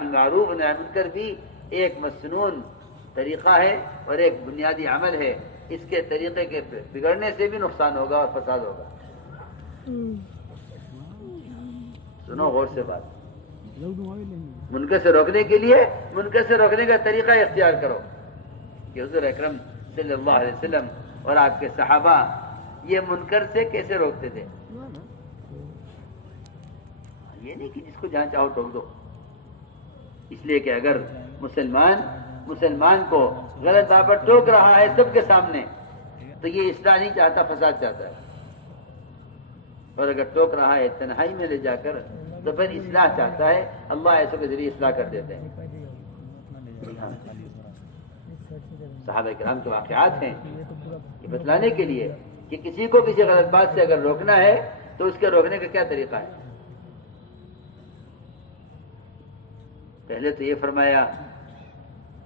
بالمعروف نہی عن المنکر بھی ایک مسنون طریقہ ہے اور ایک بنیادی عمل ہے. اس کے طریقے کے بگڑنے سے بھی نقصان ہوگا اور فساد ہوگا. سنو غور سے بات. منکر سے روکنے کے لیے منکر سے روکنے کا طریقہ اختیار کرو کہ حضور اکرم صلی اللہ علیہ وسلم اور آپ کے صحابہ یہ منکر سے کیسے روکتے تھے. یہ نہیں کہ جس کو جہاں چاہو ٹوک دو. اس لیے کہ اگر مسلمان کو غلط بات پر ٹوک رہا ہے سب کے سامنے تو یہ اصلاح نہیں چاہتا، فساد چاہتا ہے. اور اگر ٹوک رہا ہے تنہائی میں لے جا کر تو پھر اصلاح چاہتا ہے. اللہ ایسوں کے ذریعے اصلاح کر دیتے ہیں. صحابہ کرام کے واقعات ہیں یہ بتلانے کے لیے کہ کسی کو کسی غلط بات سے اگر روکنا ہے تو اس کے روکنے کا کیا طریقہ ہے. پہلے تو یہ فرمایا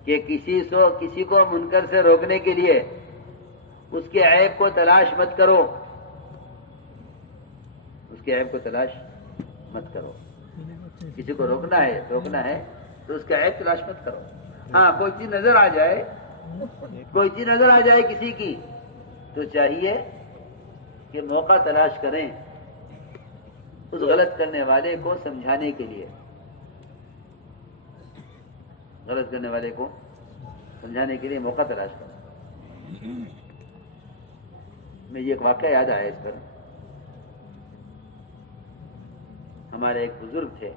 کہ کسی کو منکر سے روکنے کے لیے اس کے عیب کو تلاش مت کرو. اس کے عیب کو تلاش مت کرو. کسی کو روکنا ہے تو اس کا عیب تلاش مت کرو. ہاں کوئی چیز نظر آ جائے کسی کی تو چاہیے کہ موقع تلاش کریں اس غلط کرنے والے کو سمجھانے کے لیے. غلط کرنے والے کو سمجھانے کے لیے موقع تلاش کریں. مجھے ایک واقعہ یاد آیا اس پر. ہمارے ایک بزرگ تھے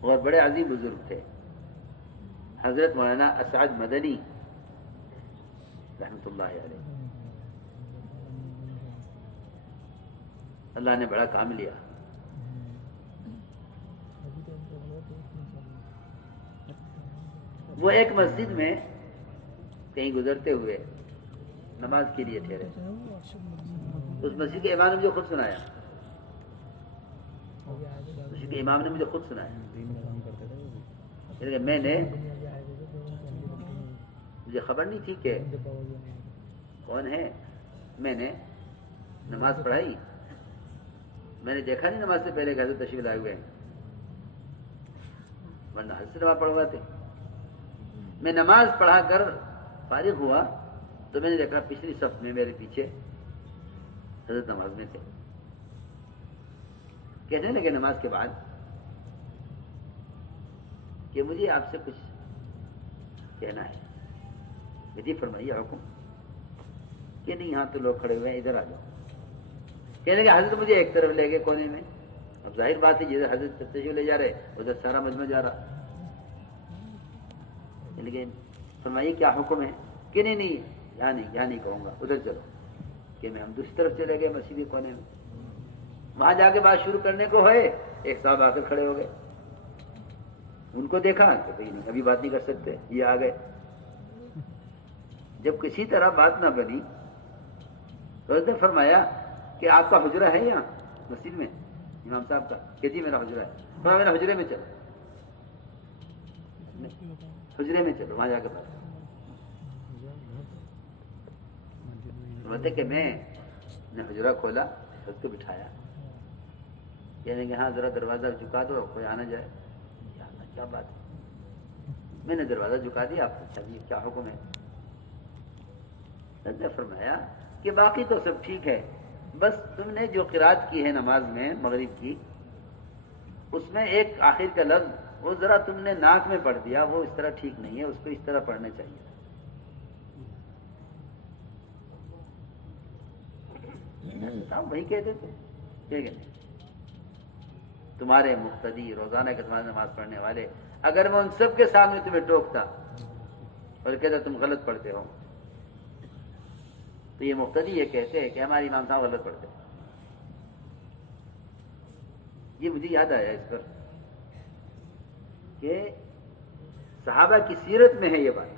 اور بڑے عظیم بزرگ تھے، حضرت مولانا اسعد مدنی رحمۃ اللہ علیہ. اللہ نے بڑا کام لیا. وہ ایک مسجد میں کہیں گزرتے ہوئے نماز کے لیے ٹھہرے. اس مسجد کے امام نے مجھے خود سنایا. میں نے مجھے خبر نہیں تھی کہ کون ہے. میں نے نماز پڑھائی. میں نے دیکھا نہیں نماز سے پہلے کہ حضرت تشریف لائے ہوئے ہیں، ورنہ حضرت نماز پڑھواتے. میں نماز پڑھا کر فارغ ہوا تو میں نے دیکھا پچھلی صف میں میرے پیچھے حضرت نماز میں تھے. کہنے لگے نماز کے بعد کہ مجھے آپ سے کچھ کہنا ہے. جی فرمائیے حکم. کہ نہیں یہاں تو لوگ کھڑے ہوئے ہیں، ادھر آ جاؤ. کہنے لگے حضرت مجھے ایک طرف لے گئے کونے میں. اب ظاہر بات ہے جدھر حضرت تشریف لے جا رہے ادھر سارا مجمع جا رہا. لیکن فرمائیے کیا حکم ہے. کہ نہیں یہاں نہیں کہوں گا، ادھر چلو. کہ میں ہم دوسری طرف چلے گئے مسجد کے کونے میں. وہاں جا کے بات شروع کرنے کو ہوئے ایک صاحب آ کر کھڑے ہو گئے. ان کو دیکھا کہ بھائی نہیں ابھی بات نہیں کر سکتے، یہ آ گئے. جب کسی طرح بات نہ بنی تو اس نے فرمایا کہ آپ کا حجرہ ہے یہاں مسجد میں امام صاحب کا. کہ جی میرا حجرہ ہے. فرمایا میرا حجرے میں چلو. حجرے میں چلو، وہاں جا کے بات. بولتے کہ میں نے حجرہ کھولا، اس کو بٹھایا. یعنی کہ ہاں ذرا دروازہ جھکا دو کوئی آنا جائے. کیا بات ہے. میں نے دروازہ جھکا دیا. آپ پوچھا جی کیا حکم ہے. نے فرمایا کہ باقی تو سب ٹھیک ہے، بس تم نے جو قرات کی ہے نماز میں مغرب کی اس میں ایک آخر کا لفظ وہ ذرا تم نے ناک میں پڑھ دیا، وہ اس طرح ٹھیک نہیں ہے، اس کو اس طرح پڑھنا چاہیے. وہی کہتے تھے ٹھیک ہے. تمہارے مقتدی روزانہ کے تمہارے نماز پڑھنے والے اگر میں ان سب کے سامنے تمہیں ٹوکتا اور کہتا تم غلط پڑھتے ہو تو یہ مقتدی یہ کہتے ہیں کہ ہمارے امام صاحب غلط پڑھتے. یہ مجھے یاد آیا اس پر کہ صحابہ کی سیرت میں ہے یہ بات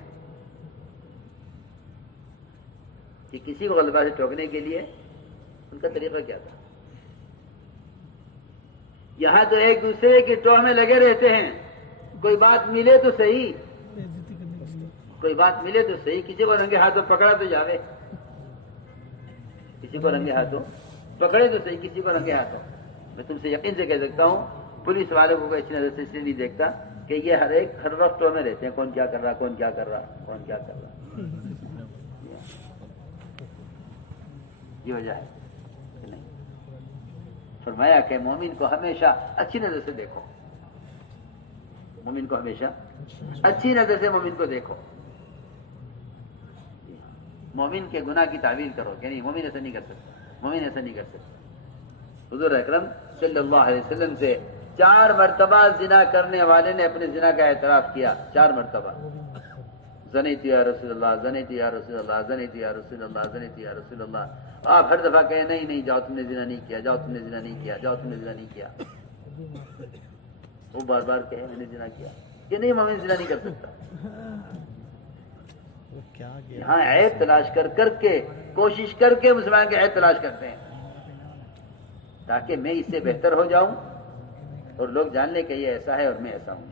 کہ کسی کو غلبہ سے ٹوکنے کے لیے ان کا طریقہ کیا تھا. یہاں تو ایک دوسرے کی ٹوہ میں لگے رہتے ہیں. کوئی بات ملے تو صحیح، کسی کو رنگے ہاتھوں پکڑا تو جاوے، کسی کو رنگے ہاتھوں پکڑے تو صحیح، کسی کو رنگے ہاتھوں. میں تم سے یقین سے کہہ سکتا ہوں पुलिस वालों को अच्छी नजर से इसलिए नहीं देखता कि ये हर वक्त में रहते हैं, कौन क्या कर रहा, कौन क्या कर रहा, कौन क्या कर रहा। ये वजह है कि नहीं। फरमाया कि मोमिन को हमेशा अच्छी नजर से देखो, मोमिन को हमेशा अच्छी नजर से मोमिन को देखो। मोमिन के गुनाह की तावील करो कि नहीं, मोमिन ऐसा नहीं कर सकता, मोमिन ऐसा नहीं कर सकता। हुजूर अकरम सल्लल्लाहु अलैहि वसल्लम से 4 मरतबा जिना करने वाले ने अपने जिना का एतराफ किया, 4 मरतबा। ज़नीतु या रसूलल्लाह, ज़नीतु या रसूलल्लाह, ज़नीतु या रसूलल्लाह, ज़नीतु या रसूलल्लाह। आप हर दफा कहे नहीं नहीं, जाओ तुमने जिना नहीं किया, जाओ तुमने जिना नहीं किया, जाओ तुमने जिना नहीं किया। वो बार बार कहे मैंने जिना किया, कि नहीं मोमिन जिना नहीं कर सकता। यहाँ ऐब तलाश करके कोशिश करके मुसलमान के ऐब तलाश करते हैं ताकि मैं इससे बेहतर हो जाऊं और लोग जान ले कि ये ऐसा है और मैं ऐसा हूं।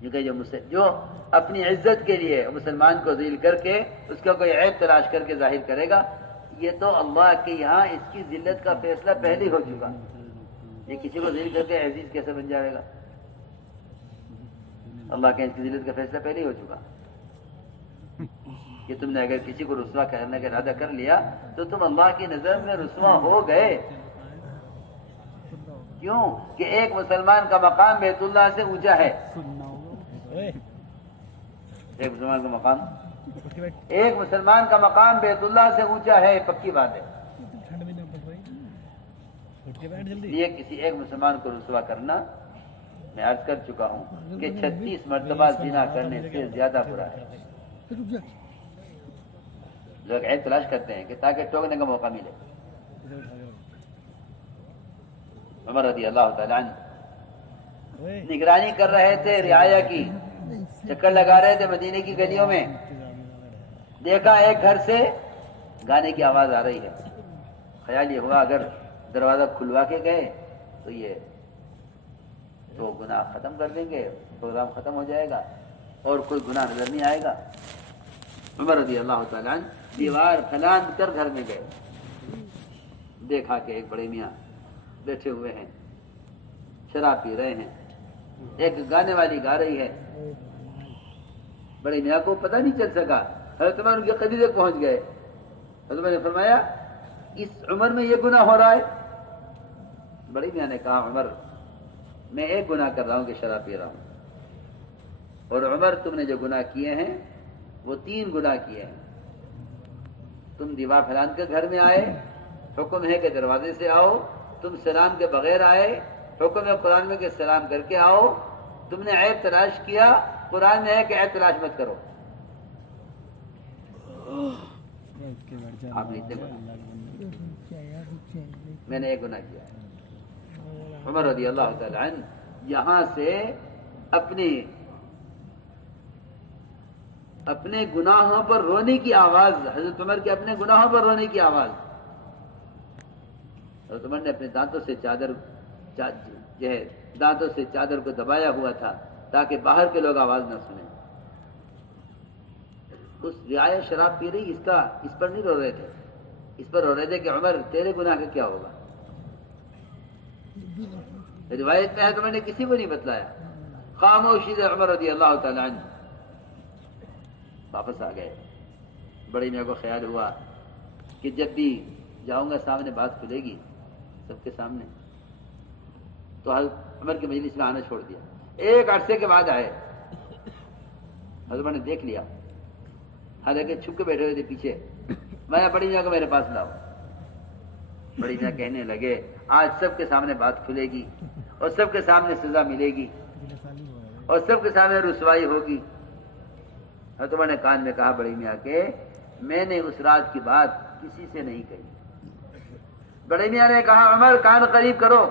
क्योंकि जो अपनी इज्जत के लिए मुसलमान को ज़लील करके उसका कोई ऐब तलाश करके जाहिर करेगा, ये तो अल्लाह के यहाँ इसकी जिल्लत का फैसला पहले हो चुका। ये किसी को ज़लील करके अजीज कैसे बन जाएगा? अल्लाह के इसकी जिल्लत का फैसला पहले ही हो चुका कि तुमने अगर किसी को रुस्वा करने का इरादा कर लिया तो तुम अल्लाह की नजर में रुस्वा हो गए। क्यों? कि एक मुसलमान का मकाम बैतुल्लाह से ऊंचा है। एक मुसलमान का मकाम बैतुल्लाह से ऊंचा है, पक्की बात है। ये किसी एक मुसलमान को रुस्वा करना, मैं अर्ज कर चुका हूँ कि 36 मरतबा जिना करने से ज्यादा बुरा है। लोग ऐब तलाश करते हैं कि ताकि टोकने का मौका मिले। उमर रज़ी अल्लाह तआला अन्हु निगरानी कर रहे थे रियाया की, चक्कर लगा रहे थे मदीने की गलियों में। देखा एक घर से गाने की आवाज आ रही है। ख्याल ये हुआ अगर दरवाजा खुलवा के गए तो ये तो गुनाह खत्म कर देंगे, प्रोग्राम खत्म हो जाएगा और कोई गुनाह नजर नहीं आएगा। उमर रज़ी अल्लाह तआला अन्हु दीवार फलांद कर घर में गए। देखा कि एक बड़े मियाँ बैठे हुए हैं, शराब पी रहे हैं, एक गाने वाली गा रही है। बड़े मियाँ को पता नहीं चल सका, हज़रत उमर उनके करीब तक पहुंच गए। हज़रत उमर ने फरमाया इस उम्र में ये गुनाह हो रहा है? बड़े मियाँ ने कहा उमर मैं एक गुनाह कर रहा हूँ कि शराब पी रहा हूँ, और उमर तुमने जो गुनाह किए हैं वो 3 गुनाह किए हैं। तुम दीवार फैलान कर घर में आए, हुक्म है कि दरवाजे से आओ। तुम सलाम के बगैर आए, हुक्म है कुरान में कि सलाम करके आओ। तुमने ऐब तलाश किया, कुरान में है कि ऐब तलाश मत करो। आप लिखते मैंने एक गुनाह किया। उमर रज़ी अल्लाह तआला अन्हु यहाँ से अपने गुनाहों पर रोने की आवाज, हजरत उमर के अपने गुनाहों पर रोने की आवाज। हजरत उमर ने अपने दांतों से चादर को दबाया हुआ था ताकि बाहर के लोग आवाज न सुने। उस रियाया शराब पी रही, इस पर नहीं रो रहे थे, इस पर रो रहे थे कि उमर तेरे गुनाह का क्या होगा। रिवायत में है तो मैंने किसी को नहीं बतलाया। खामोशी से उमर रज़ी अल्लाह तआला अन्हु वापस आ गए। बड़े मियाँ को ख्याल हुआ कि जब भी जाऊंगा सामने बात खुलेगी सबके सामने, तो हज़रत उमर की मजलिस में आना छोड़ दिया। एक अरसे के बाद आए, हज़रत उमर ने देख लिया, हालांकि छुप के बैठे हुए थे पीछे। मैं बड़ी मियाँ को मेरे पास लाओ। बड़ी मियाँ कहने लगे आज सबके सामने बात खुलेगी और सबके सामने सजा मिलेगी और सबके सामने रुसवाई होगी। हज़रत उमर ने कान में कहा बड़ी मियाँ के मैंने उस रात की बात किसी से नहीं कही। बड़ी मियाँ ने कहा उमर कान करीब करो।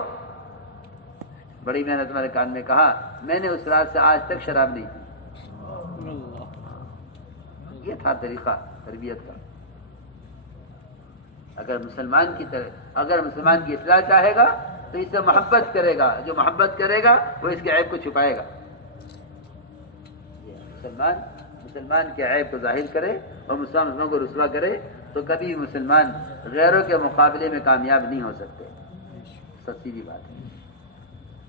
बड़ी मियाँ ने तुम्हारे कान में कहा मैंने उस रात से आज तक शराब नहीं पी। ये था तरीका तरबियत का। अगर मुसलमान की इस्लाह चाहेगा तो इससे मोहब्बत करेगा, जो मोहब्बत करेगा वो इसके ऐब को छुपाएगा। मुसलमान के ऐब को जाहिर करे और मुसलमानों को रुसवा करे तो कभी मुसलमान गैरों के मुकाबले में कामयाब नहीं हो सकते। सच्ची बात है।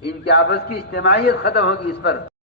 ان کی آپس کی اجتماعیت ختم ہوگی اس پر